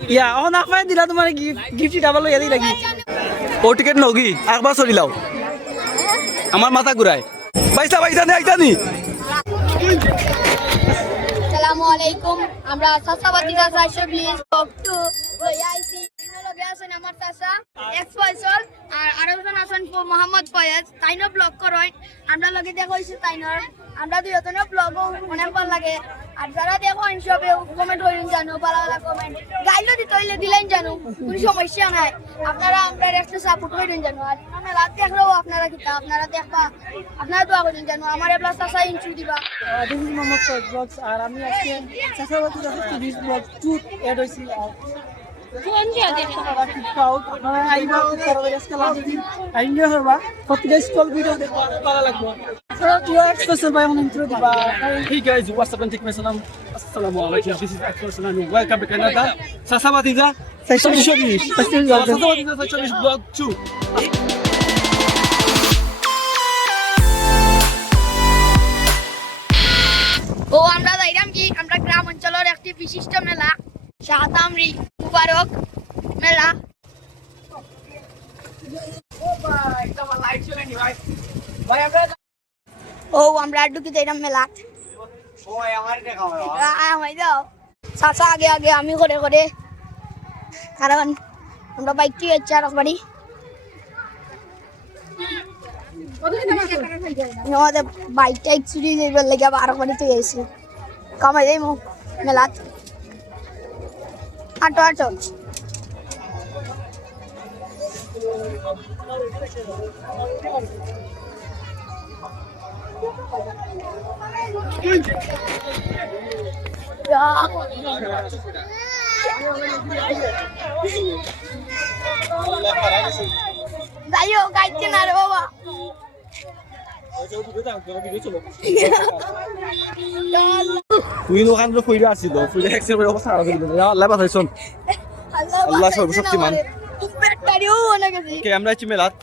ইয়া ও না পাই দিলা তোমার গিফট ডাবল লইয়া দিলা কি ও টিকেট নগি একবার চলিলাও আমার মাথা ঘুরায় বাইসা বাইসা নে আইতানি আসসালামু আলাইকুম আমরা সাসাবাতি চাচা 120 বক্তু লইয়া আইছি লগে আছেন আমার চাচা এক্স ফয়সাল আর আরেকজন আছেন মোহাম্মদ ফয়েজ তাইনো ব্লগ করেন আমরা লগে দেখা হইছে তাইনর আমরা দুইজনে ব্লগও অনেক ভালো লাগে আর যারা দেখো ইনশাবে কমেন্ট করেন জানো ভালো ভালো কমেন্ট গাইলো দিতে হইলে দিলেন জানো কোনো সমস্যা নাই আপনারা আমরা একটা সাপোর্ট করেন জানো আর আমরা রাত দেখলেও আপনারা কি আপনারা দেখবা আপনারা দোয়া করেন জানো আমার প্লাস চাচা ইনশু দিবা this is Mohammad Faiz blogs আর আমি আজকে সাসাবাতি চাচা 20 ব্লগ 2 এড হইছি আর ফোন দিয়া দেখো আপনারা আইবা করবে আজকে লাস্ট দিন আইনিয়া হবা প্রত্যেক স্কুল ভিডিও দেখবা ভালো লাগবে So, you are expressing by on intro diba. Hey guys, what's up and take my salam. Assalamu alaikum. This is Express and welcome to Canada. Sasabati da. Sasabati da Sasabati vlog 2. ও আমরা যাইরাম কি আমরা গ্রাম অঞ্চলের একটি বিশিষ্ট মেলা শাহতামরি মুবারক মেলা ও আমরা ঢুকি যাইরাম মেলা চাচা আগে আগে আমি করে করে কারণ আমরা বাইকটি হচ্ছে আর বাড়ি আমাদের বাইকটা চুরি যাইবার লেগে আবার বাড়িতে গেছি কামাই যাই মেলাত আটো আটো যাইও গাইছে না রে বাবা তুই ওখান থেকে ফুইরা আসছিল ফুইরা এক্সের করে অবস্থা খারাপ হয়ে গেল আল্লাহ বাঁচাইছন আল্লাহ সর্বশক্তিমান কে আমরা আছি মেলাত